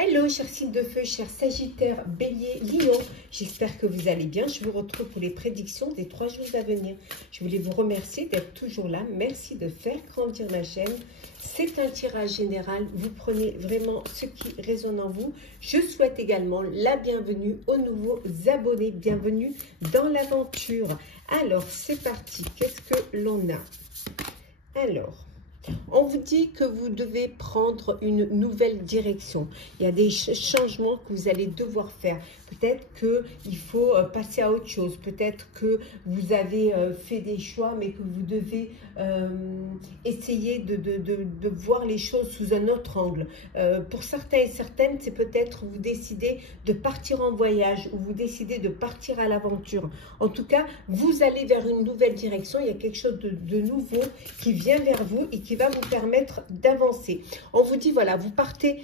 Hello, chers signes de feu, chers Sagittaires, Bélier, Lion. J'espère que vous allez bien. Je vous retrouve pour les prédictions des 3 jours à venir. Je voulais vous remercier d'être toujours là. Merci de faire grandir ma chaîne. C'est un tirage général. Vous prenez vraiment ce qui résonne en vous. Je souhaite également la bienvenue aux nouveaux abonnés. Bienvenue dans l'aventure. Alors, c'est parti. Qu'est-ce que l'on a? Alors, on vous dit que vous devez prendre une nouvelle direction. Il y a des changements que vous allez devoir faire. Peut-être qu'il faut passer à autre chose. Peut-être que vous avez fait des choix, mais que vous devez essayer de voir les choses sous un autre angle. Pour certains et certaines, c'est peut-être vous décidez de partir en voyage ou vous décidez de partir à l'aventure. En tout cas, vous allez vers une nouvelle direction. Il y a quelque chose de nouveau qui vient vers vous et qui va vous permettre d'avancer. On vous dit, voilà, vous partez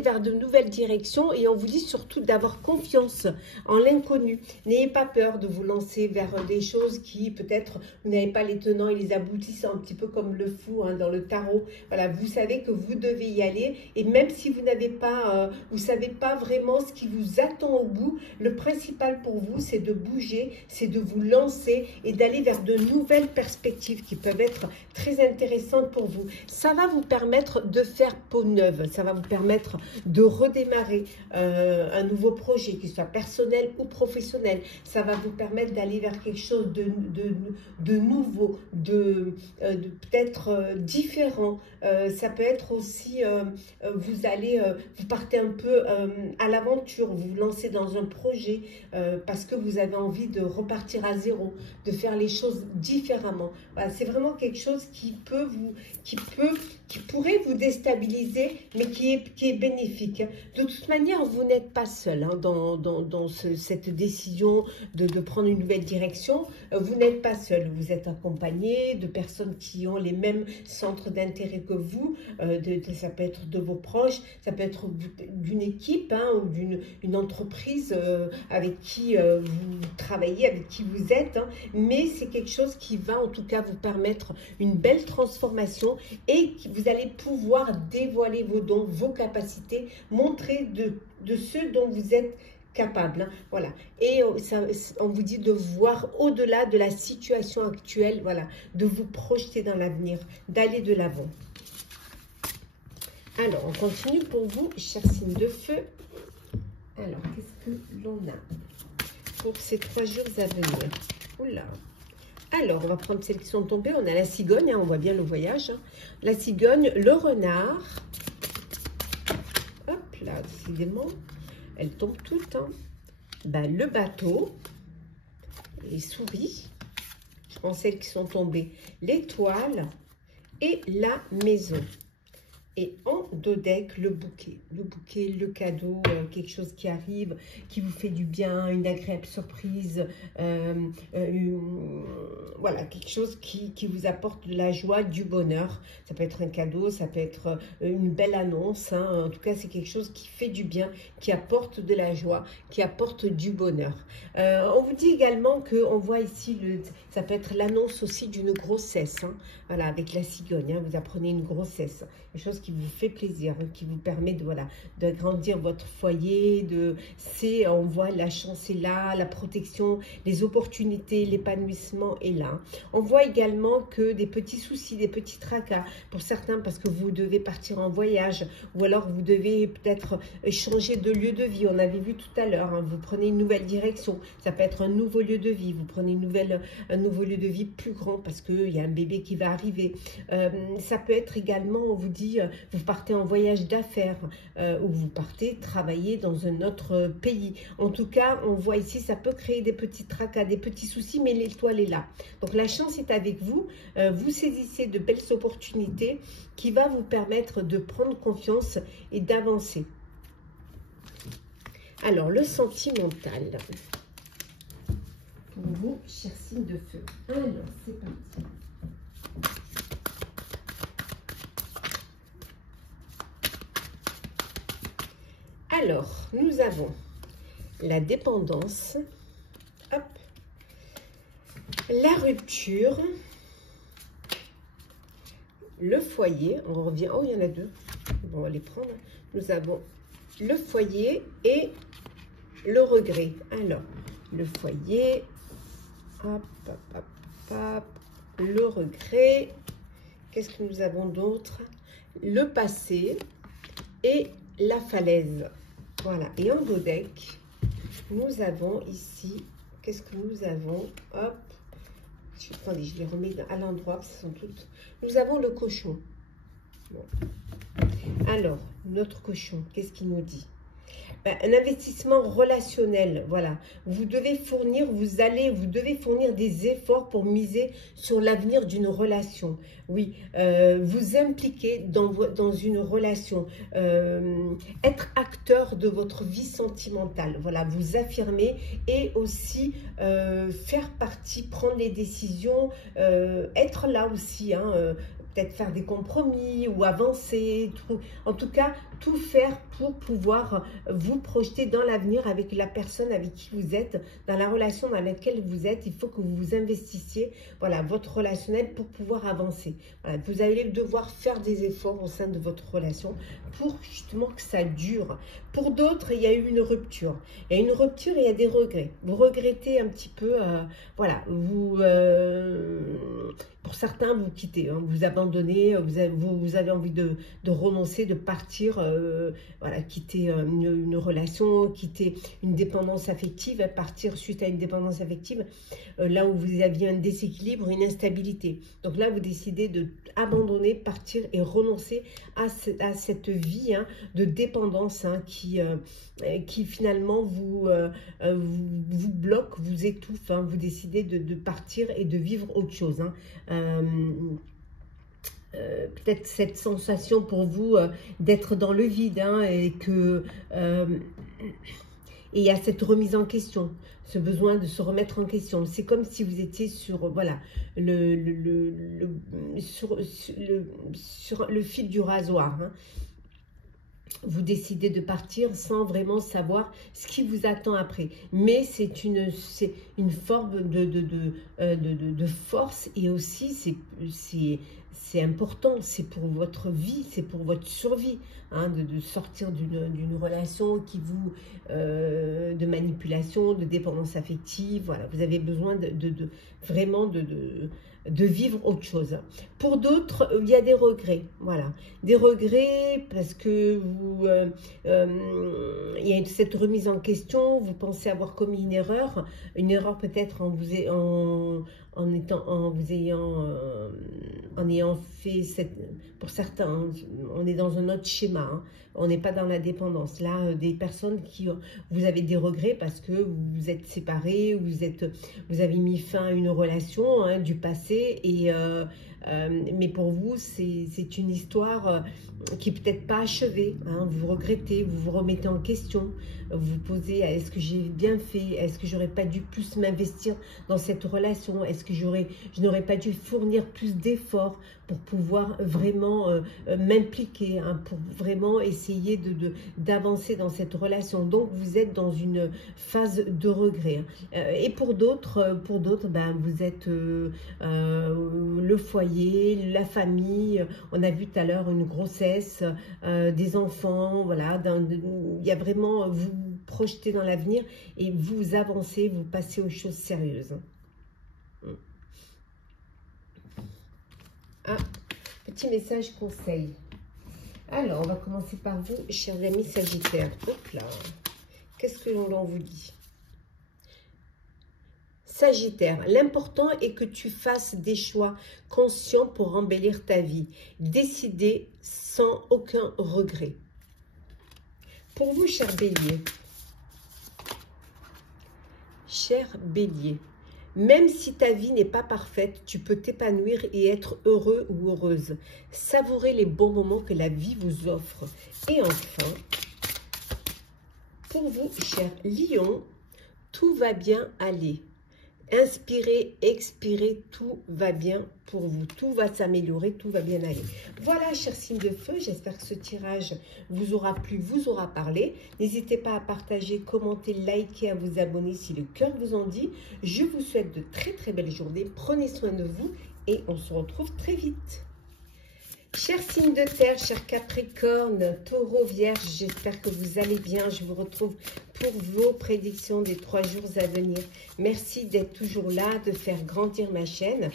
vers de nouvelles directions et on vous dit surtout d'avoir confiance en l'inconnu. N'ayez pas peur de vous lancer vers des choses qui, peut-être, vous n'avez pas les tenants et les aboutissants, un petit peu comme le fou dans le tarot. Voilà, vous savez que vous devez y aller et même si vous n'avez pas, vous savez pas vraiment ce qui vous attend au bout, le principal pour vous, c'est de bouger, c'est de vous lancer et d'aller vers de nouvelles perspectives qui peuvent être très intéressantes pour vous. Ça va vous permettre de faire peau neuve, ça va vous permettre de redémarrer un nouveau projet, qu'il soit personnel ou professionnel. Ça va vous permettre d'aller vers quelque chose de nouveau, de peut-être différent. Ça peut être aussi, vous partez un peu à l'aventure, vous vous lancez dans un projet parce que vous avez envie de repartir à zéro, de faire les choses différemment. Voilà, c'est vraiment quelque chose qui pourrait vous déstabiliser, mais qui est bénéfique. De toute manière, vous n'êtes pas seul dans cette décision de prendre une nouvelle direction. Vous n'êtes pas seul. Vous êtes accompagné de personnes qui ont les mêmes centres d'intérêt que vous. Ça peut être de vos proches, ça peut être d'une équipe ou d'une entreprise avec qui vous travaillez, avec qui vous êtes. Mais c'est quelque chose qui va en tout cas vous permettre une belle transformation et vous allez pouvoir dévoiler vos dons, vos capacités, montrer de ce dont vous êtes capable. Voilà. Et on vous dit de voir au-delà de la situation actuelle, voilà, de vous projeter dans l'avenir, d'aller de l'avant. Alors, on continue pour vous, chers signes de feu. Alors, qu'est-ce que l'on a pour ces 3 jours à venir? Oula. Alors, on va prendre celles qui sont tombées. On a la cigogne, on voit bien le voyage. La cigogne, le renard. Hop là, décidément, elles tombent toutes. Le bateau, les souris. Je prends celles qui sont tombées. L'étoile et la maison. Et en dodeck, le bouquet, le cadeau, quelque chose qui arrive, qui vous fait du bien, une agréable surprise, voilà, quelque chose qui vous apporte de la joie, du bonheur. Ça peut être un cadeau, ça peut être une belle annonce, en tout cas, c'est quelque chose qui fait du bien, qui apporte de la joie, qui apporte du bonheur. On vous dit également qu'on voit ici, ça peut être l'annonce aussi d'une grossesse, voilà, avec la cigogne, vous apprenez une grossesse, quelque chose qui vous fait plaisir, qui vous permet d'agrandir votre foyer, on voit la chance est là, la protection, les opportunités, l'épanouissement est là. On voit également que des petits soucis, des petits tracas, pour certains parce que vous devez partir en voyage, ou alors vous devez peut-être changer de lieu de vie, on avait vu tout à l'heure, vous prenez une nouvelle direction, ça peut être un nouveau lieu de vie, vous prenez un nouveau lieu de vie plus grand parce qu'il y a un bébé qui va arriver. Ça peut être également, on vous dit, vous partez en voyage d'affaires ou vous partez travailler dans un autre pays. En tout cas, on voit ici, ça peut créer des petits tracas, des petits soucis, mais l'étoile est là. Donc, la chance est avec vous. Vous saisissez de belles opportunités qui va vous permettre de prendre confiance et d'avancer. Alors, le sentimental. Pour vous, chers signes de feu. Alors, c'est parti. Alors, nous avons la dépendance, hop, la rupture, le foyer, on revient, oh il y en a 2, bon, on va les prendre, nous avons le foyer et le regret. Alors, le foyer, hop, hop, hop, hop, le regret. Qu'est-ce que nous avons d'autre? Le passé et la falaise. Voilà. Et en dos deck, nous avons ici, qu'est-ce que nous avons? Hop. Attendez, je les remets à l'endroit. Ce sont toutes. Nous avons le cochon. Bon. Alors, notre cochon, qu'est-ce qu'il nous dit? Ben, un investissement relationnel, voilà. Vous devez fournir, vous devez fournir des efforts pour miser sur l'avenir d'une relation. Oui, vous impliquer dans une relation, être acteur de votre vie sentimentale, voilà, vous affirmer et aussi faire partie, prendre les décisions, être là aussi, hein, peut-être faire des compromis ou avancer, en tout cas, tout faire pour pouvoir vous projeter dans l'avenir avec la personne avec qui vous êtes, dans la relation dans laquelle vous êtes. Il faut que vous vous investissiez, voilà, votre relationnel pour pouvoir avancer. Voilà, vous allez devoir faire des efforts au sein de votre relation pour justement que ça dure. Pour d'autres, il y a eu une rupture. Il y a une rupture et il y a des regrets. Vous regrettez un petit peu, voilà, pour certains, vous quittez, hein, vous abandonnez, vous avez envie de renoncer, de partir, voilà, quitter une relation, quitter une dépendance affective, partir suite à une dépendance affective, là où vous aviez un déséquilibre, une instabilité. Donc là, vous décidez de abandonner, partir et renoncer à cette vie, hein, de dépendance, hein, qui finalement vous bloque, vous étouffe, hein, vous décidez de partir et de vivre autre chose, hein. Peut-être cette sensation pour vous d'être dans le vide, hein, et que et il y a cette remise en question, ce besoin de se remettre en question. C'est comme si vous étiez sur, voilà, sur le fil du rasoir, hein. Vous décidez de partir sans vraiment savoir ce qui vous attend après. Mais c'est une forme de force, et aussi c'est important, c'est pour votre vie, c'est pour votre survie, hein, de sortir d'une relation qui vous de manipulation, de dépendance affective. Voilà, vous avez besoin vraiment de vivre autre chose. Pour d'autres, il y a des regrets, voilà, des regrets parce que il y a cette remise en question, vous pensez avoir commis une erreur peut-être en ayant fait pour certains, on est dans un autre schéma, hein. On n'est pas dans la dépendance. Là, des personnes vous avez des regrets parce que vous êtes séparés, vous avez mis fin à une relation, hein, du passé, mais pour vous, c'est une histoire qui n'est peut-être pas achevée, hein. Vous regrettez, vous vous remettez en question, vous vous posez, est-ce que j'ai bien fait? Est-ce que j'aurais pas dû plus m'investir dans cette relation? Est-ce que je n'aurais pas dû fournir plus d'efforts pour pouvoir vraiment m'impliquer, hein, pour vraiment essayer d'avancer dans cette relation? Donc, vous êtes dans une phase de regret, hein. Et pour d'autres, ben, vous êtes le foyer, la famille. On a vu tout à l'heure une grossesse, des enfants, voilà. Il y a vraiment, vous projetez dans l'avenir et vous avancez, vous passez aux choses sérieuses. Ah, petit message conseil. Alors, on va commencer par vous, chers amis Sagittaires. Hop là. Qu'est-ce que l'on vous dit? Sagittaire, l'important est que tu fasses des choix conscients pour embellir ta vie. Décider sans aucun regret. Pour vous, cher Bélier. Cher Bélier, même si ta vie n'est pas parfaite, tu peux t'épanouir et être heureux ou heureuse. Savourez les bons moments que la vie vous offre. Et enfin, pour vous, cher Lion, tout va bien aller. Inspirez, expirez, tout va bien pour vous. Tout va s'améliorer, tout va bien aller. Voilà, chers signes de feu, j'espère que ce tirage vous aura plu, vous aura parlé. N'hésitez pas à partager, commenter, liker, à vous abonner si le cœur vous en dit. Je vous souhaite de très très belles journées. Prenez soin de vous et on se retrouve très vite. Chers signes de terre, chers Capricorne, Taureau, Vierge, j'espère que vous allez bien. Je vous retrouve pour vos prédictions des 3 jours à venir. Merci d'être toujours là, de faire grandir ma chaîne.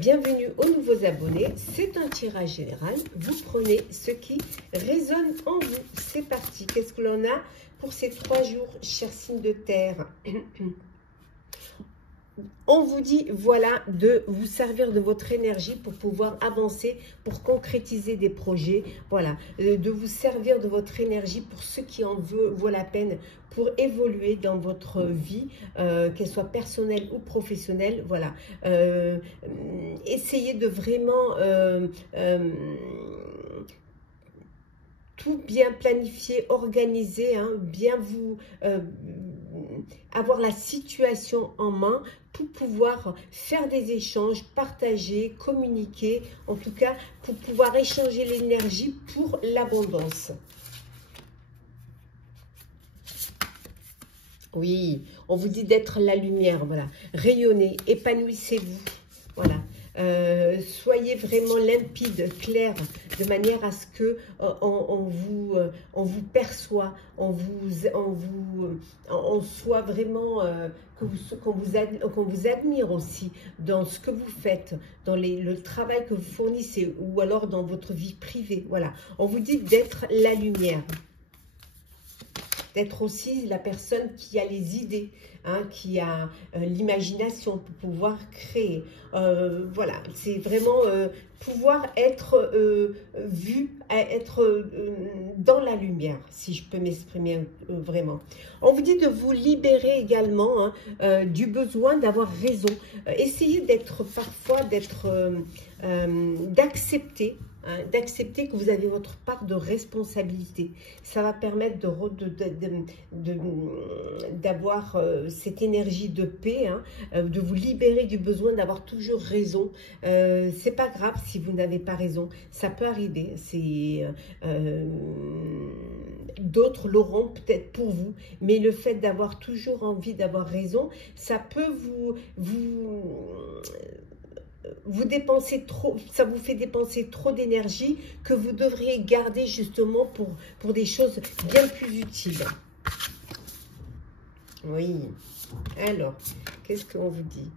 Bienvenue aux nouveaux abonnés. C'est un tirage général. Vous prenez ce qui résonne en vous. C'est parti. Qu'est-ce que l'on a pour ces 3 jours, chers signes de terre? On vous dit, voilà, de vous servir de votre énergie pour pouvoir avancer, pour concrétiser des projets. Voilà, de vous servir de votre énergie pour ce qui en vaut la peine, pour évoluer dans votre vie, qu'elle soit personnelle ou professionnelle. Voilà, essayez de vraiment... tout bien planifier, organiser, hein, bien vous avoir la situation en main pour pouvoir faire des échanges, partager, communiquer, en tout cas pour pouvoir échanger l'énergie pour l'abondance. Oui, on vous dit d'être la lumière, voilà. Rayonnez, épanouissez-vous, voilà. Soyez vraiment limpide, clair, de manière à ce que on vous perçoit, on soit vraiment qu'on vous admire aussi dans ce que vous faites, dans le travail que vous fournissez ou alors dans votre vie privée. Voilà, on vous dit d'être la lumière. D'être aussi la personne qui a les idées, hein, qui a l'imagination pour pouvoir créer. Voilà, c'est vraiment pouvoir être vu, être dans la lumière, si je peux m'exprimer vraiment. On vous dit de vous libérer également, hein, du besoin d'avoir raison. Essayez d'être parfois, d'accepter. Hein, d'accepter que vous avez votre part de responsabilité. Ça va permettre d'avoir cette énergie de paix, hein, de vous libérer du besoin d'avoir toujours raison. C'est pas grave si vous n'avez pas raison, ça peut arriver. D'autres l'auront peut-être pour vous, mais le fait d'avoir toujours envie d'avoir raison, ça peut vous dépensez trop, ça vous fait dépenser trop d'énergie que vous devriez garder justement pour des choses bien plus utiles. Oui. Alors, qu'est-ce qu'on vous dit?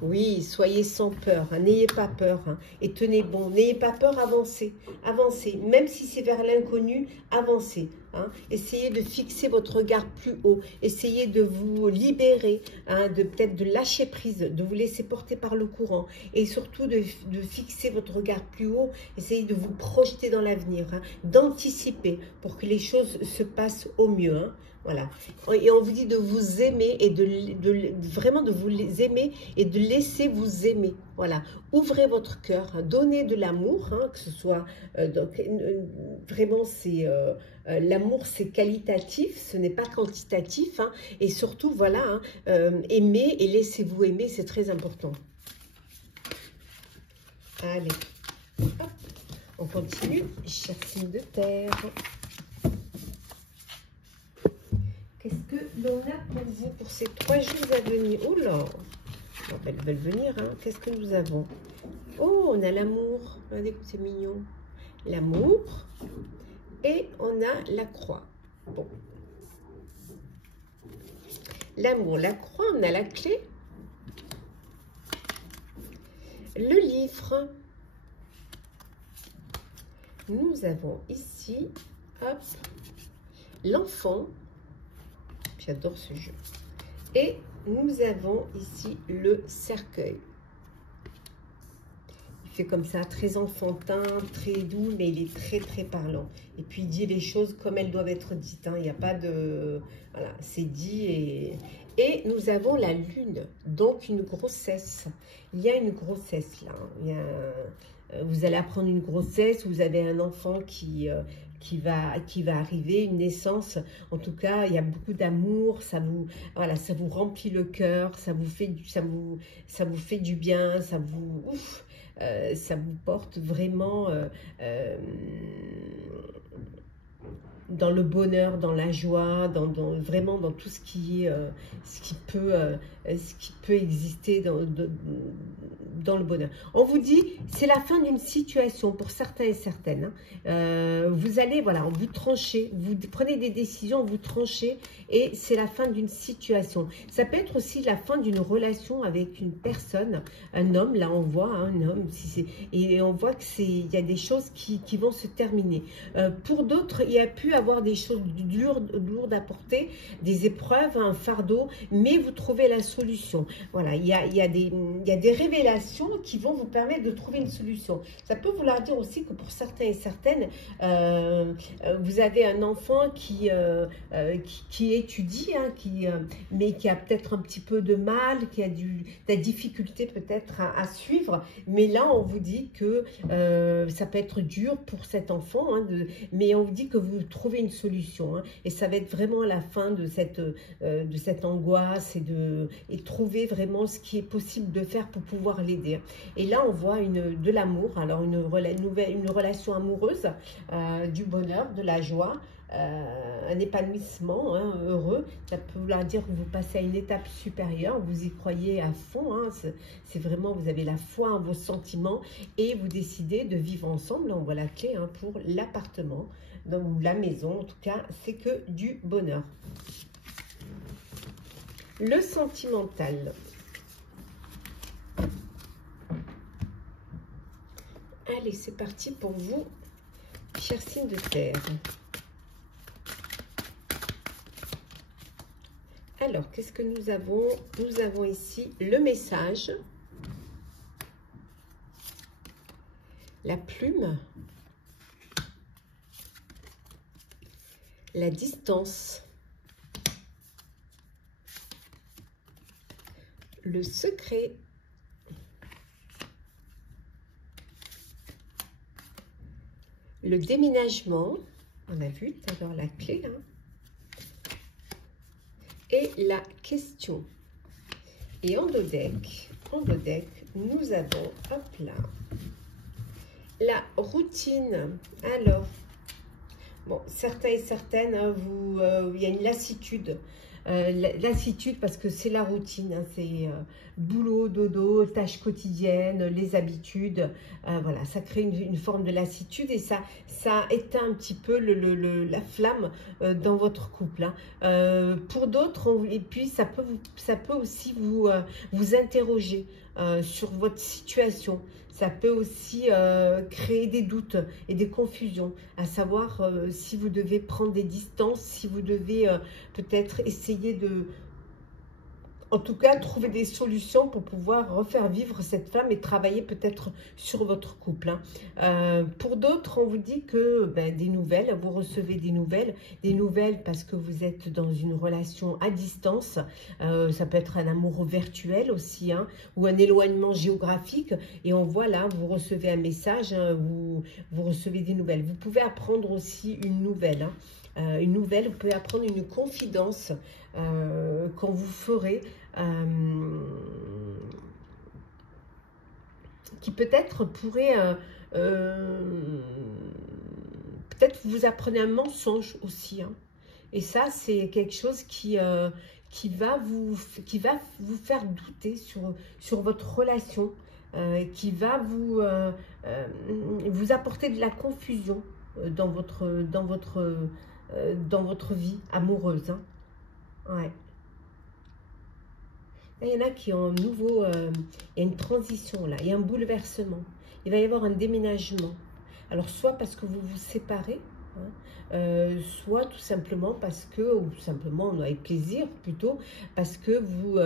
Oui, soyez sans peur, hein, n'ayez pas peur, hein, et tenez bon, n'ayez pas peur, avancez, avancez, même si c'est vers l'inconnu, avancez. Hein, essayez de fixer votre regard plus haut, essayez de vous libérer, hein, peut-être de lâcher prise, de vous laisser porter par le courant, et surtout de fixer votre regard plus haut, essayez de vous projeter dans l'avenir, hein, d'anticiper pour que les choses se passent au mieux. Hein. Voilà. Et on vous dit de vous aimer et vraiment de vous aimer et de laisser vous aimer. Voilà. Ouvrez votre cœur, hein, donnez de l'amour, hein, que ce soit vraiment c'est l'amour, c'est qualitatif, ce n'est pas quantitatif, hein, et surtout voilà, hein, aimez et laissez-vous aimer, c'est très important. Allez, hop, on continue, chers signes de terre. Qu'est-ce que l'on a pour vous pour ces 3 jours à venir? Oh là, elles veulent venir, hein. Qu'est-ce que nous avons? Oh, on a l'amour. Regardez que c'est mignon. L'amour. Et on a la croix. Bon. L'amour, la croix, on a la clé. Le livre. Nous avons ici, hop, l'enfant. J'adore ce jeu. Et nous avons ici le cercueil. Il fait comme ça, très enfantin, très doux, mais il est très très parlant. Et puis il dit les choses comme elles doivent être dites. Hein. Il n'y a pas de... Voilà, c'est dit et nous avons la lune, donc une grossesse. Il y a une grossesse là. Il y a, vous allez apprendre une grossesse, vous avez un enfant qui va arriver, une naissance. En tout cas, il y a beaucoup d'amour, ça vous remplit le cœur, ça vous fait du bien, ça vous porte vraiment dans le bonheur, dans la joie, vraiment dans tout ce qui est, ce qui peut exister dans le bonheur. On vous dit, c'est la fin d'une situation pour certains et certaines. Hein. Vous allez, voilà, vous tranchez, vous prenez des décisions, vous tranchez, et c'est la fin d'une situation. Ça peut être aussi la fin d'une relation avec une personne, un homme, là on voit, hein, un homme, et on voit qu'il y a des choses qui vont se terminer. Pour d'autres, il y a pu avoir des choses lourdes à porter, des épreuves, un fardeau, mais vous trouvez la solution. Voilà, il y a des révélations qui vont vous permettre de trouver une solution. Ça peut vouloir dire aussi que pour certains et certaines, vous avez un enfant qui étudie, hein, mais qui a peut-être un petit peu de mal, qui a de la difficulté peut-être à suivre. Mais là, on vous dit que ça peut être dur pour cet enfant, hein, mais on vous dit que vous trouvez une solution. Hein, et ça va être vraiment la fin de cette angoisse et trouver vraiment ce qui est possible de faire pour pouvoir l'aider. Et là, on voit de l'amour, alors une relation amoureuse, du bonheur, de la joie, un épanouissement, hein, heureux. Ça peut vouloir dire que vous passez à une étape supérieure, vous y croyez à fond, hein, c'est vraiment, vous avez la foi en vos sentiments et vous décidez de vivre ensemble. On voit la clé, hein, pour l'appartement, ou la maison, en tout cas, c'est que du bonheur. Le sentimental. Allez, c'est parti pour vous, chers signes de terre. Alors, qu'est-ce que nous avons? Nous avons ici le message, la plume, la distance, le secret, le déménagement, on a vu tout à l'heure la clé, hein, et la question. Et en dos deck, nous avons, hop là, la routine. Alors, bon, certains et certaines, hein, il y a une lassitude. Lassitude parce que c'est la routine, hein, c'est boulot, dodo, tâches quotidiennes, les habitudes, voilà, ça crée une forme de lassitude et ça éteint un petit peu la flamme dans votre couple. Hein. Pour d'autres, et puis ça peut aussi vous interroger sur votre situation. Ça peut aussi créer des doutes et des confusions, à savoir si vous devez prendre des distances, si vous devez peut-être essayer de, en tout cas, trouver des solutions pour pouvoir refaire vivre cette femme et travailler peut-être sur votre couple. Hein. Pour d'autres, on vous dit que des nouvelles, vous recevez des nouvelles parce que vous êtes dans une relation à distance. Ça peut être un amour virtuel aussi, hein, ou un éloignement géographique. Et on voit là, vous recevez un message, hein, vous recevez des nouvelles. Vous pouvez apprendre aussi une nouvelle. Hein. Une nouvelle, vous pouvez apprendre une confidence quand vous ferez, qui peut-être pourrait, peut-être vous apprenez un mensonge aussi, hein. Et ça, c'est quelque chose qui va vous faire douter sur votre relation, qui va vous apporter de la confusion dans votre vie amoureuse. Hein. Ouais. Là, il y en a qui ont un nouveau, il y a une transition là, il y a un bouleversement. Il va y avoir un déménagement. Alors, soit parce que vous vous séparez, hein, soit tout simplement parce que, ou tout simplement avec plaisir plutôt, parce que vous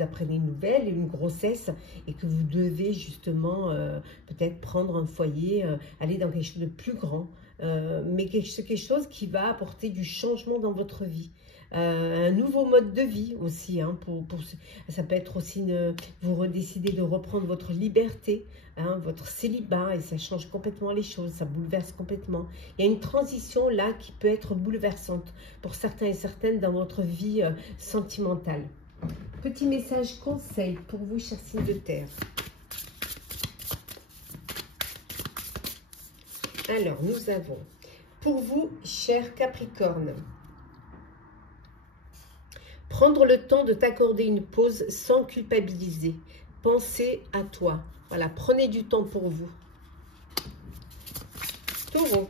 apprenez une nouvelle, une grossesse, et que vous devez justement peut-être prendre un foyer, aller dans quelque chose de plus grand, mais quelque chose qui va apporter du changement dans votre vie. Un nouveau mode de vie aussi, hein, ça peut être aussi, vous décidez de reprendre votre liberté, hein, votre célibat, et ça change complètement les choses, ça bouleverse complètement. Il y a une transition là qui peut être bouleversante pour certains et certaines dans votre vie sentimentale. Petit message conseil pour vous, chers signes de terre. Alors, nous avons Pour vous, cher Capricorne, prendre le temps de t'accorder une pause sans culpabiliser. Pensez à toi. Voilà, prenez du temps pour vous. Taureau.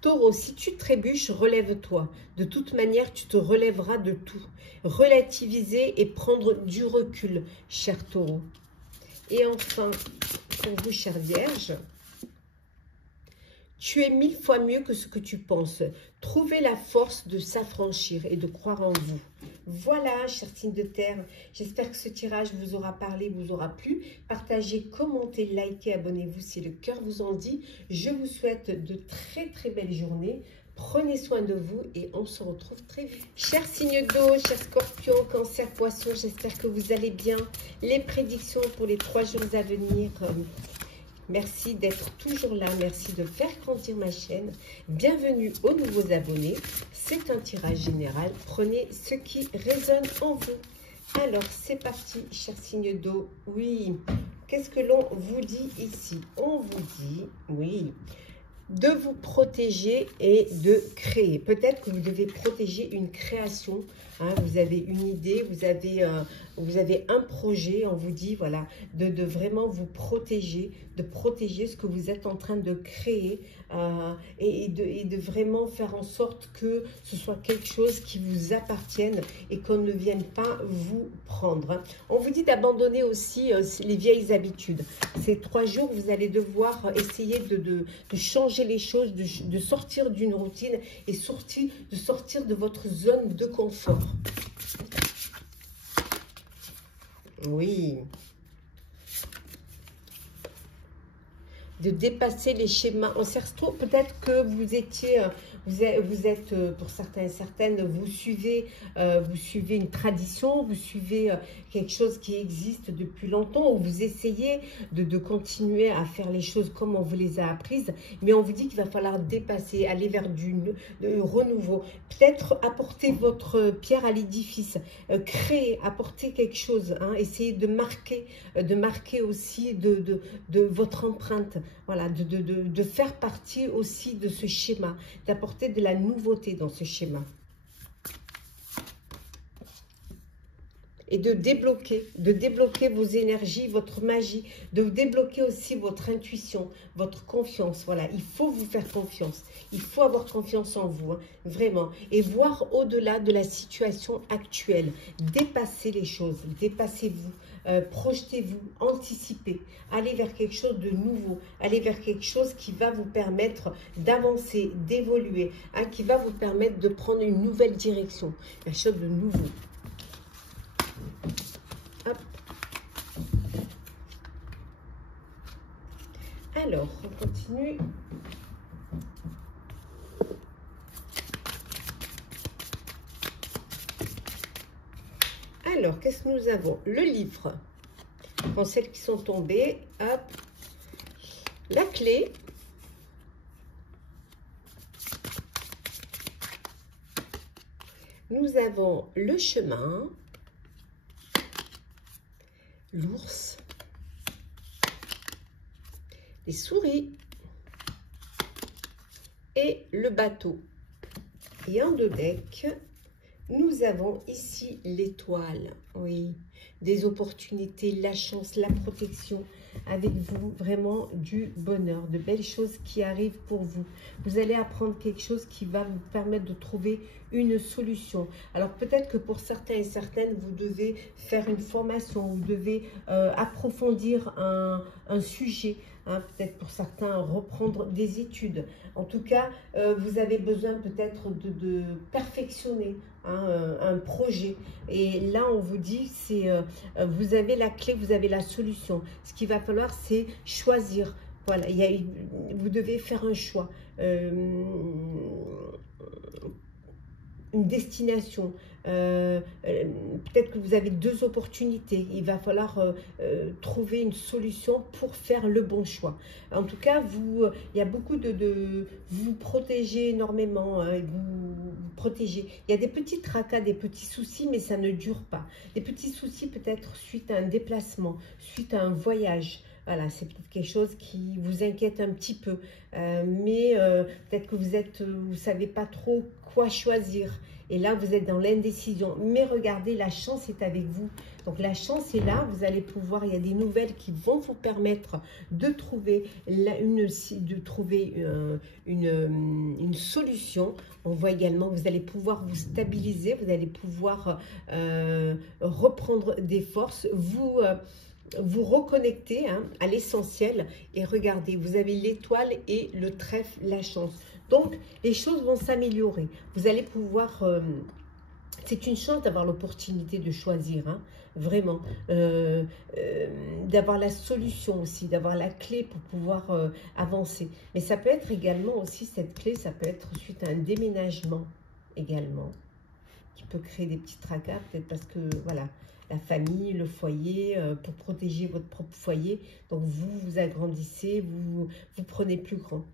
Taureau, si tu trébuches, relève-toi. De toute manière, tu te relèveras de tout. Relativiser et prendre du recul, cher Taureau. Et enfin, pour vous, chère Vierge, tu es 1000 fois mieux que ce que tu penses. Trouvez la force de s'affranchir et de croire en vous. Voilà, chers signes de terre, j'espère que ce tirage vous aura parlé, vous aura plu. Partagez, commentez, likez, abonnez-vous si le cœur vous en dit. Je vous souhaite de très belles journées. Prenez soin de vous et on se retrouve très vite. Chers signes d'eau, chers scorpions, cancer, poisson, j'espère que vous allez bien. Les prédictions pour les 3 jours à venir. Merci d'être toujours là, merci de faire grandir ma chaîne. Bienvenue aux nouveaux abonnés. C'est un tirage général. Prenez ce qui résonne en vous. Alors, c'est parti, chers signes d'eau. Oui, qu'est-ce que l'on vous dit ici? On vous dit, oui, de vous protéger et de créer. Peut-être que vous devez protéger une création. Hein, vous avez une idée, vous avez un projet. On vous dit, voilà, de vraiment vous protéger, de protéger ce que vous êtes en train de créer et de vraiment faire en sorte que ce soit quelque chose qui vous appartienne et qu'on ne vienne pas vous prendre. Hein. On vous dit d'abandonner aussi les vieilles habitudes. Ces 3 jours, vous allez devoir essayer de changer les choses, de sortir d'une routine et de sortir de votre zone de confort. Oui. De dépasser les schémas ancestraux. Peut-être que vous êtes, pour certains et certaines, vous suivez une tradition, vous suivez quelque chose qui existe depuis longtemps, ou vous essayez de continuer à faire les choses comme on vous les a apprises, mais on vous dit qu'il va falloir dépasser, aller vers du renouveau. Peut-être apporter votre pierre à l'édifice, créer, apporter quelque chose, hein, essayer de marquer aussi de votre empreinte. Voilà, de faire partie aussi de ce schéma, d'apporter de la nouveauté dans ce schéma. Et de débloquer vos énergies, votre magie, de débloquer aussi votre intuition, votre confiance. Voilà, il faut vous faire confiance. Il faut avoir confiance en vous, hein, vraiment. Et voir au-delà de la situation actuelle. Dépassez les choses, dépassez-vous. Projetez-vous, anticipez, allez vers quelque chose de nouveau, allez vers quelque chose qui va vous permettre d'avancer, d'évoluer, hein, qui va vous permettre de prendre une nouvelle direction, quelque chose de nouveau. Hop. Alors, on continue. Alors, qu'est-ce que nous avons? Le livre. Pour celles qui sont tombées, hop. La clé. Nous avons le chemin. L'ours. Les souris. Et le bateau. Et en 2 decks, nous avons ici l'étoile, oui, des opportunités, la chance, la protection, avec vous, vraiment du bonheur, de belles choses qui arrivent pour vous. Vous allez apprendre quelque chose qui va vous permettre de trouver une solution. Alors peut-être que pour certains et certaines, vous devez faire une formation, vous devez approfondir un sujet. Hein, peut-être pour certains reprendre des études. En tout cas, vous avez besoin peut-être de perfectionner un projet. Et là, on vous dit, vous avez la clé, vous avez la solution. Ce qu'il va falloir, c'est choisir. Voilà, vous devez faire un choix. Une destination, peut-être que vous avez 2 opportunités, il va falloir trouver une solution pour faire le bon choix. En tout cas, il y a beaucoup vous protégez énormément, hein, vous protégez. Il y a des petits tracas, des petits soucis, mais ça ne dure pas. Des petits soucis peut-être suite à un déplacement, suite à un voyage, voilà, c'est peut-être quelque chose qui vous inquiète un petit peu. Mais peut-être que vous savez pas trop quoi choisir. Et là, vous êtes dans l'indécision. Mais regardez, la chance est avec vous. Donc, la chance est là. Vous allez pouvoir, il y a des nouvelles qui vont vous permettre de trouver, une solution. On voit également que vous allez pouvoir vous stabiliser. Vous allez pouvoir reprendre des forces. Vous reconnecter à l'essentiel. Et regardez, vous avez l'étoile et le trèfle, la chance. Donc, les choses vont s'améliorer. Vous allez pouvoir... c'est une chance d'avoir l'opportunité de choisir, hein, vraiment. D'avoir la solution aussi, d'avoir la clé pour pouvoir avancer. Mais ça peut être également aussi, cette clé, ça peut être suite à un déménagement également, qui peut créer des petits tracas, peut-être parce que, voilà, la famille, le foyer, pour protéger votre propre foyer. Donc, vous agrandissez, vous prenez plus grand.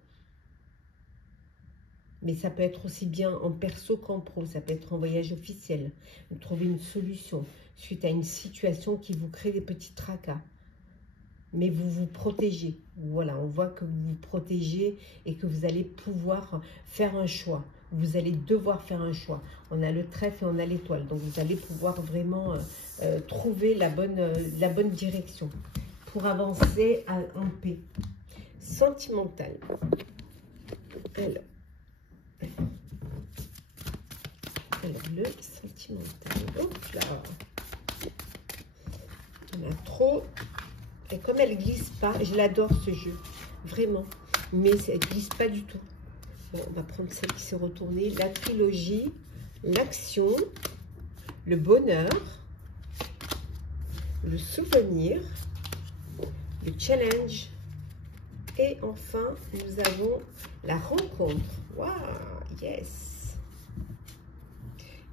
Mais ça peut être aussi bien en perso qu'en pro, ça peut être en voyage officiel. Vous trouvez une solution suite à une situation qui vous crée des petits tracas. Mais vous vous protégez. Voilà, on voit que vous vous protégez et que vous allez pouvoir faire un choix. Vous allez devoir faire un choix. On a le trèfle et on a l'étoile. Donc, vous allez pouvoir vraiment trouver la bonne direction pour avancer en paix. Sentimental. Alors, le sentimental. Hop là. On a trop. Et comme elle glisse pas, je l'adore ce jeu. Vraiment. Mais elle glisse pas du tout. Bon, on va prendre celle qui s'est retournée. La trilogie, l'action, le bonheur, le souvenir, le challenge. Et enfin, nous avons la rencontre. Waouh, yes.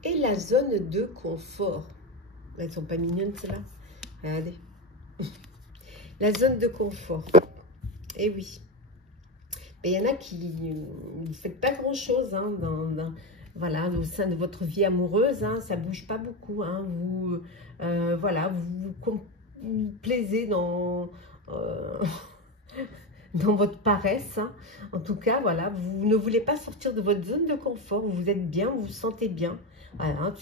Et la zone de confort. Elles sont pas mignonnes, celles-là. Regardez. La zone de confort. Eh oui. Mais il y en a qui ne faites pas grand-chose hein, voilà, au sein de votre vie amoureuse. Hein, ça ne bouge pas beaucoup. Hein, voilà, vous plaisez dans... dans votre paresse, hein. En tout cas, voilà, vous ne voulez pas sortir de votre zone de confort, vous êtes bien, vous vous sentez bien. Voilà,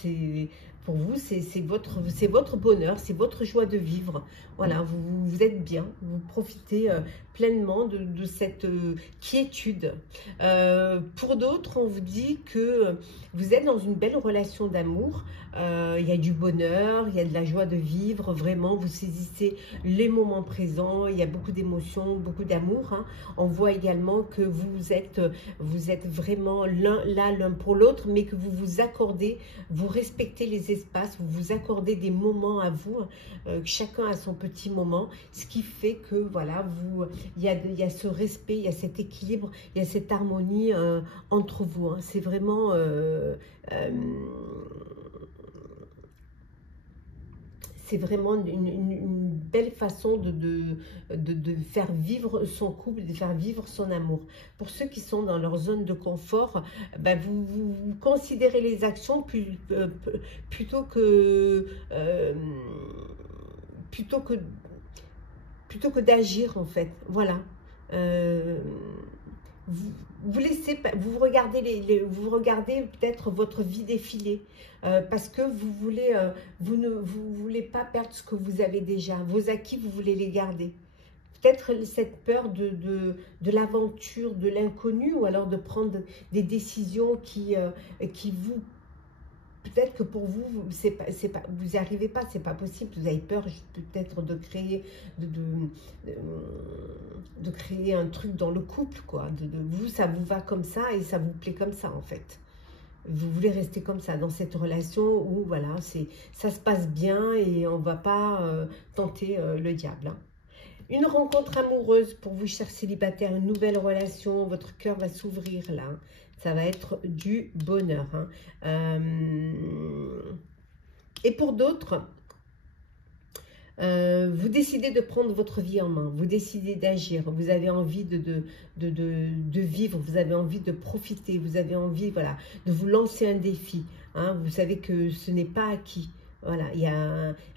pour vous, c'est votre bonheur, c'est votre joie de vivre. Voilà, vous êtes bien, vous profitez pleinement de cette quiétude. Pour d'autres, on vous dit que vous êtes dans une belle relation d'amour. Il y a du bonheur, il y a de la joie de vivre, vraiment, vous saisissez les moments présents, il y a beaucoup d'émotions, beaucoup d'amour. Hein. On voit également que vous êtes vraiment l'un pour l'autre, mais que vous vous accordez, vous respectez les espaces, vous vous accordez des moments à vous, chacun a son petit moment, ce qui fait que, voilà, il y a ce respect, il y a cet équilibre, il y a cette harmonie entre vous. Hein. C'est vraiment... c'est vraiment une belle façon de faire vivre son couple, de faire vivre son amour. Pour ceux qui sont dans leur zone de confort, ben vous considérez les actions plutôt que d'agir en fait. Voilà. Vous regardez peut-être votre vie défiler parce que vous ne voulez pas perdre ce que vous avez déjà. Vos acquis, vous voulez les garder. Peut-être cette peur de l'aventure, de l'inconnu, ou alors de prendre des décisions qui vous... Peut-être que pour vous, vous n'y arrivez pas, c'est pas possible. Vous avez peur peut-être de créer un truc dans le couple, quoi. Vous, ça vous va comme ça et ça vous plaît comme ça, en fait. Vous voulez rester comme ça, dans cette relation où, voilà, ça se passe bien et on ne va pas tenter le diable. Hein. Une rencontre amoureuse pour vous, chers célibataires, une nouvelle relation, votre cœur va s'ouvrir là. Ça va être du bonheur. Hein. Et pour d'autres, vous décidez de prendre votre vie en main, vous décidez d'agir, vous avez envie de vivre, vous avez envie de profiter, vous avez envie, voilà, de vous lancer un défi. Hein. Vous savez que ce n'est pas acquis. Voilà,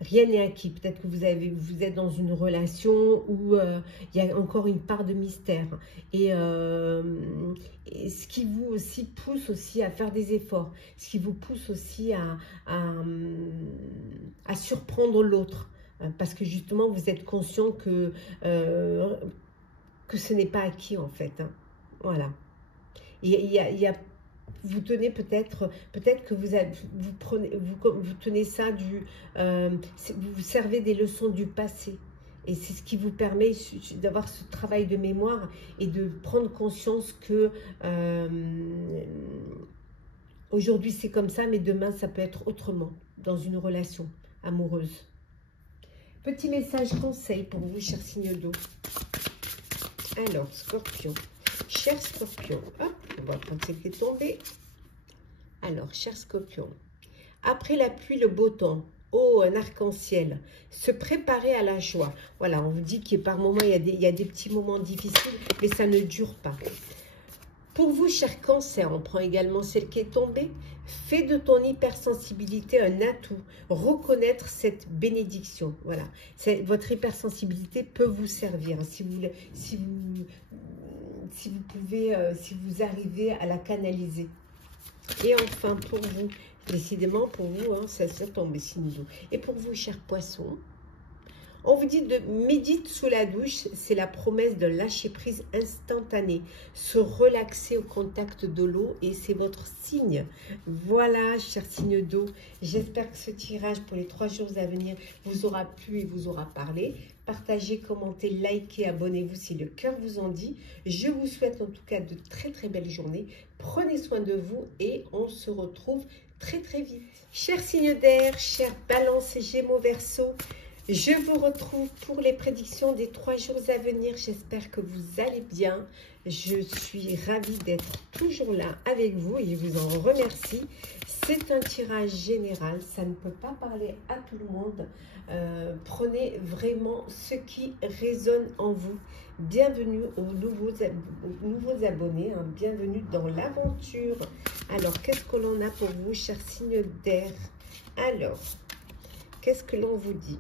rien n'est acquis. Peut-être que vous êtes dans une relation où il y a encore une part de mystère. Et ce qui vous aussi pousse aussi à faire des efforts. Ce qui vous pousse aussi à surprendre l'autre. Parce que justement, vous êtes conscient que ce n'est pas acquis en fait. Hein. Voilà. Vous tenez peut-être que vous tenez ça vous servez des leçons du passé. Et c'est ce qui vous permet d'avoir ce travail de mémoire et de prendre conscience que aujourd'hui c'est comme ça, mais demain ça peut être autrement dans une relation amoureuse. Petit message conseil pour vous, chers signes d'eau. Alors, Scorpion. Cher Scorpion, hop, on va prendre celle qui est tombée. Alors, cher Scorpion, après la pluie, le beau temps, oh, un arc-en-ciel, se préparer à la joie. Voilà, on vous dit que par moments, il y a des petits moments difficiles, mais ça ne dure pas. Pour vous, cher Cancer, on prend également celle qui est tombée. Fais de ton hypersensibilité un atout. Reconnaître cette bénédiction. Voilà. Votre hypersensibilité peut vous servir. Si vous arrivez à la canaliser. Et enfin, pour vous, décidément, pour vous, hein, ça tombe, signe d'eau. Et pour vous, cher Poisson, on vous dit de méditer sous la douche, c'est la promesse de lâcher prise instantanée, se relaxer au contact de l'eau et c'est votre signe. Voilà, cher signe d'eau, j'espère que ce tirage pour les 3 jours à venir vous aura plu et vous aura parlé. Partagez, commentez, likez, abonnez-vous si le cœur vous en dit. Je vous souhaite en tout cas de très très belles journées. Prenez soin de vous et on se retrouve très très vite. Chers signes d'air, chers Balance et Gémeaux, Verseau, je vous retrouve pour les prédictions des 3 jours à venir. J'espère que vous allez bien. Je suis ravie d'être toujours là avec vous et je vous en remercie. C'est un tirage général. Ça ne peut pas parler à tout le monde. Prenez vraiment ce qui résonne en vous. Bienvenue aux nouveaux abonnés. Hein. Bienvenue dans l'aventure. Alors, qu'est-ce que l'on a pour vous, chers signes d'air? Alors, qu'est-ce que l'on vous dit?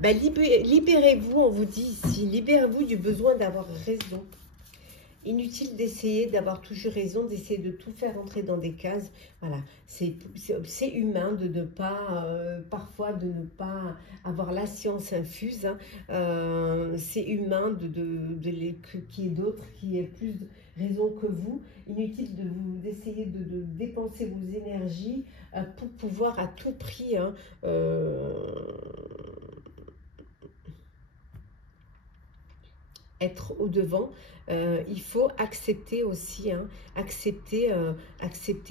Ben, libérez-vous, on vous dit ici, libérez-vous du besoin d'avoir raison. Inutile d'essayer d'avoir toujours raison, d'essayer de tout faire entrer dans des cases. Voilà, c'est humain de ne pas, parfois de ne pas avoir la science infuse. Hein. C'est humain qu'il y ait d'autres qui aient plus de raison que vous. Inutile d'essayer de dépenser vos énergies pour pouvoir à tout prix... Hein, être au devant, il faut accepter aussi, hein, accepter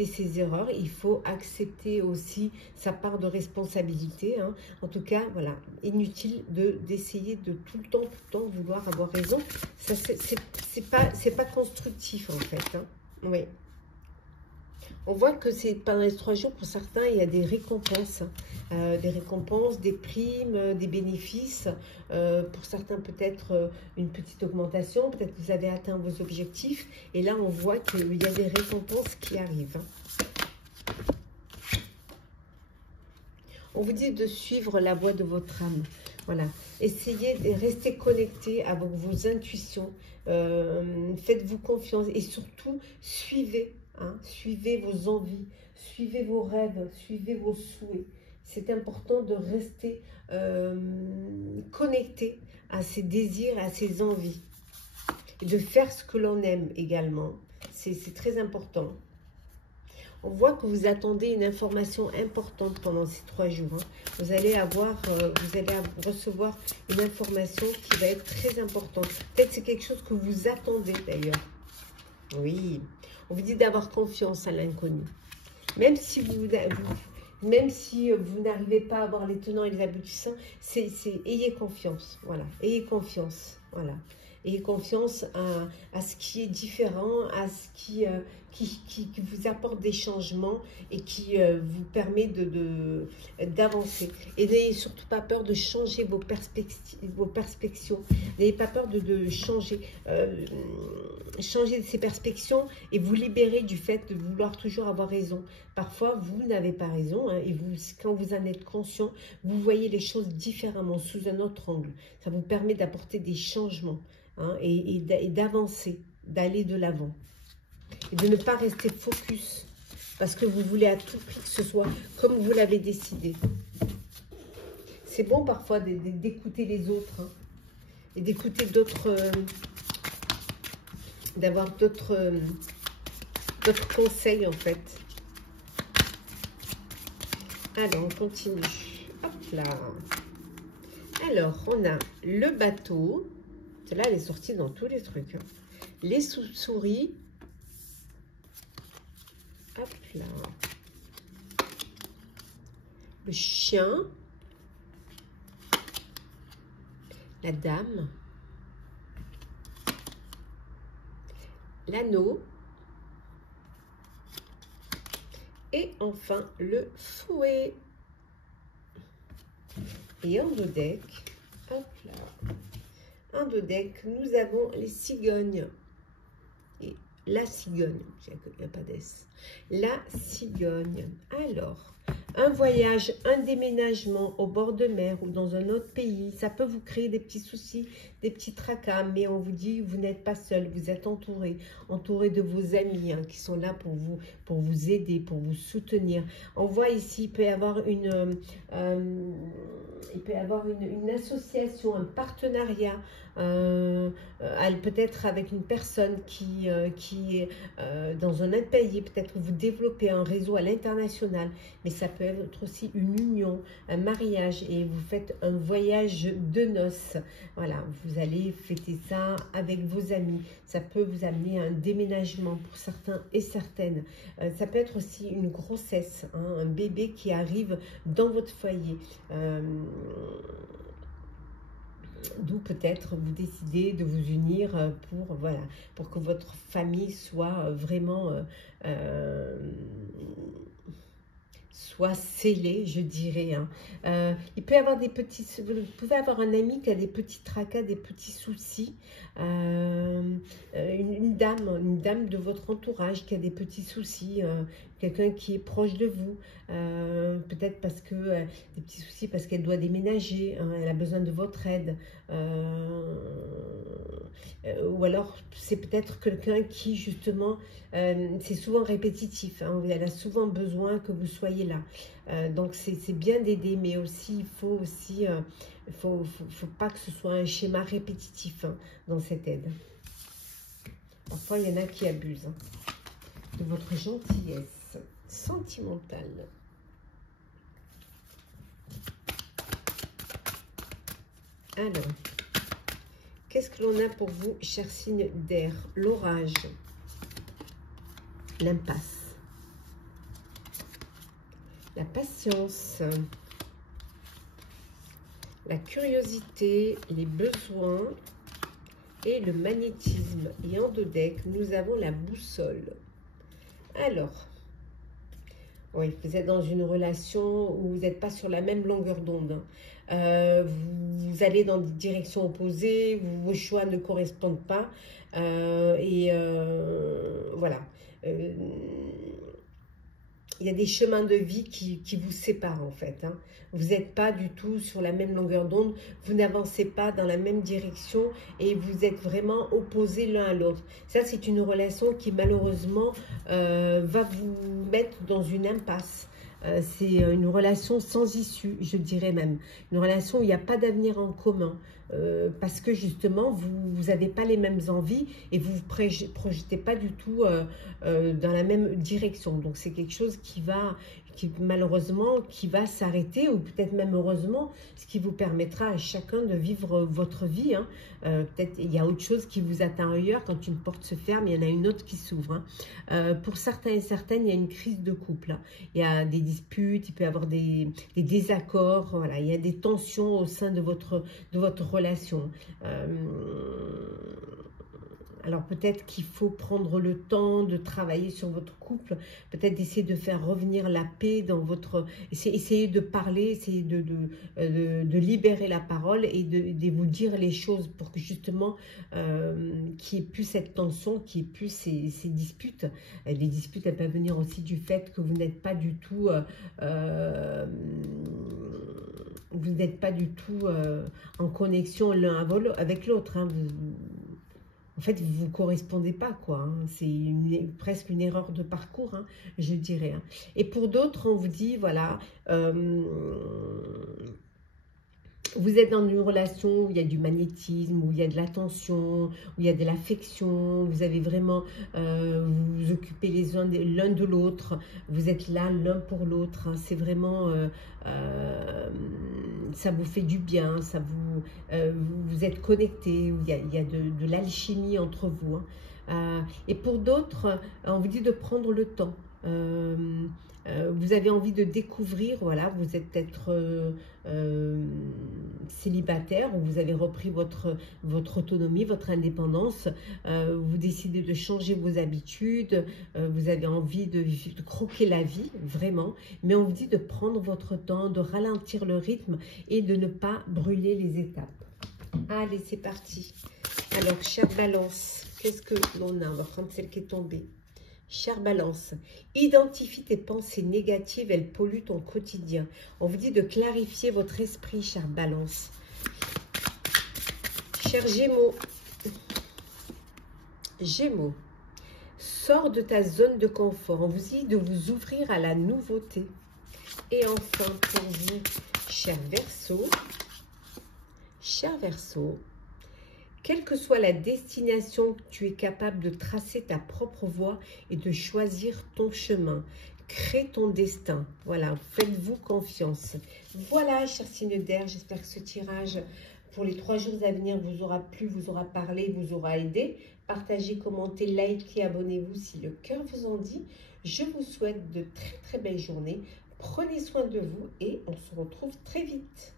ses erreurs, il faut accepter aussi sa part de responsabilité. Hein. En tout cas, voilà, inutile d'essayer de tout le temps vouloir avoir raison. Ça, c'est pas constructif en fait. Hein. Oui. On voit que c'est pendant les 3 jours, pour certains, il y a des récompenses. Des primes, des bénéfices. Pour certains, peut-être une petite augmentation. Peut-être que vous avez atteint vos objectifs. Et là, on voit qu'il y a des récompenses qui arrivent. On vous dit de suivre la voie de votre âme. Voilà. Essayez de rester connecté avec vos intuitions. Faites-vous confiance. Et surtout, suivez. Hein, suivez vos envies, suivez vos rêves, suivez vos souhaits. C'est important de rester connecté à ses désirs, à ses envies. Et de faire ce que l'on aime également. C'est très important. On voit que vous attendez une information importante pendant ces 3 jours. Hein. Vous allez recevoir une information qui va être très importante. Peut-être c'est quelque chose que vous attendez d'ailleurs. Oui, on vous dit d'avoir confiance à l'inconnu. Même si vous n'arrivez pas à avoir les tenants et les aboutissants, ayez confiance. Voilà, ayez confiance. Voilà. Ayez confiance à ce qui est différent, à ce qui vous apporte des changements et qui vous permet d'avancer. Et n'ayez surtout pas peur de changer vos perspectives. N'ayez pas peur de changer ces perspectives et vous libérer du fait de vouloir toujours avoir raison. Parfois, vous n'avez pas raison, hein, et quand vous en êtes conscient, vous voyez les choses différemment, sous un autre angle. Ça vous permet d'apporter des changements, hein, et d'avancer, d'aller de l'avant. Et de ne pas rester focus, parce que vous voulez à tout prix que ce soit comme vous l'avez décidé. C'est bon parfois d'écouter les autres, hein, et d'écouter d'autres, d'avoir d'autres conseils en fait. Alors, on continue. Hop là. Alors, on a le bateau. Celle-là, elle est sortie dans tous les trucs, hein. Les souris. Hop là. Le chien. La dame. L'anneau. Et enfin, le fouet. Et en dos deck, hop là, en dos deck, nous avons les cigognes. Et la cigogne, il n'y a pas d'S. La cigogne. Alors, un voyage, un déménagement au bord de mer ou dans un autre pays, ça peut vous créer des petits soucis, des petits tracas, mais on vous dit, vous n'êtes pas seul, vous êtes entouré de vos amis, hein, qui sont là pour vous aider, pour vous soutenir. On voit ici, il peut y avoir une association, un partenariat, peut-être avec une personne qui est dans un autre pays, peut-être vous développez un réseau à l'international, mais ça peut être aussi une union, un mariage, et vous faites un voyage de noces. Voilà, vous allez fêter ça avec vos amis. Ça peut vous amener à un déménagement pour certains et certaines. Ça peut être aussi une grossesse, hein, un bébé qui arrive dans votre foyer. D'où peut-être vous décidez de vous unir pour que votre famille soit vraiment soit scellée, je dirais, hein. Il peut y avoir vous pouvez avoir un ami qui a des petits tracas, des petits soucis, une dame de votre entourage qui a des petits soucis, quelqu'un qui est proche de vous, peut-être parce que des petits soucis parce qu'elle doit déménager, hein, elle a besoin de votre aide, ou alors c'est peut-être quelqu'un qui justement, c'est souvent répétitif, hein, elle a souvent besoin que vous soyez là, donc c'est bien d'aider, mais aussi il faut aussi faut pas que ce soit un schéma répétitif, hein, dans cette aide. Parfois il y en a qui abusent, hein, de votre gentillesse sentimentale. Alors, qu'est-ce que l'on a pour vous, chers signes d'air? L'orage, l'impasse, la patience, la curiosité, les besoins et le magnétisme. Et en deux decks, nous avons la boussole. Alors, oui, vous êtes dans une relation où vous n'êtes pas sur la même longueur d'onde. Vous allez dans des directions opposées, vos choix ne correspondent pas. Voilà. Il y a des chemins de vie qui vous séparent en fait, hein. Vous n'êtes pas du tout sur la même longueur d'onde, vous n'avancez pas dans la même direction et vous êtes vraiment opposés l'un à l'autre. Ça, c'est une relation qui malheureusement va vous mettre dans une impasse. C'est une relation sans issue, je dirais même. Une relation où il n'y a pas d'avenir en commun. Parce que justement, vous n'avez pas les mêmes envies et vous ne vous projetez pas du tout dans la même direction. Donc, c'est quelque chose malheureusement, qui va s'arrêter, ou peut-être même heureusement, ce qui vous permettra à chacun de vivre votre vie, hein. Peut-être il y a autre chose qui vous attend ailleurs. Quand une porte se ferme, il y en a une autre qui s'ouvre, hein. Pour certains et certaines, il y a une crise de couple, hein. Il y a des disputes, il peut y avoir des désaccords, voilà. Il y a des tensions au sein de votre relation. Alors peut-être qu'il faut prendre le temps de travailler sur votre couple, peut-être d'essayer de faire revenir la paix dans votre... Essayez de parler, essayez de libérer la parole et de vous dire les choses pour que justement qu'il n'y ait plus cette tension, qu'il n'y ait plus ces disputes. Les disputes, elles peuvent venir aussi du fait que vous n'êtes pas du tout... vous n'êtes pas du tout en connexion l'un avec l'autre, hein. En fait, vous ne vous correspondez pas, quoi. Hein. C'est presque une erreur de parcours, hein, je dirais. Hein. Et pour d'autres, on vous dit, voilà, vous êtes dans une relation où il y a du magnétisme, où il y a de l'attention, où il y a de l'affection, vous avez vraiment, vous vous occupez l'un de l'autre, vous êtes là l'un pour l'autre, hein, c'est vraiment, ça vous fait du bien, ça vous êtes connectés, il y a de l'alchimie entre vous. Hein. Et pour d'autres, on vous dit de prendre le temps. Vous avez envie de découvrir, voilà, vous êtes peut-être célibataire ou vous avez repris votre autonomie, votre indépendance, vous décidez de changer vos habitudes, vous avez envie de croquer la vie, vraiment, mais on vous dit de prendre votre temps, de ralentir le rythme et de ne pas brûler les étapes. Allez, c'est parti. Alors, chère Balance, qu'est-ce que l'on a? On va prendre celle qui est tombée. Chère Balance, identifie tes pensées négatives, elles polluent ton quotidien. On vous dit de clarifier votre esprit, chère Balance. Chers Gémeaux, Gémeaux, sors de ta zone de confort. On vous dit de vous ouvrir à la nouveauté. Et enfin, pour vous, chers Verseaux, quelle que soit la destination, tu es capable de tracer ta propre voie et de choisir ton chemin. Crée ton destin. Voilà, faites-vous confiance. Voilà, chers signes d'air, j'espère que ce tirage pour les 3 jours à venir vous aura plu, vous aura parlé, vous aura aidé. Partagez, commentez, likez, abonnez-vous si le cœur vous en dit. Je vous souhaite de très très belles journées. Prenez soin de vous et on se retrouve très vite.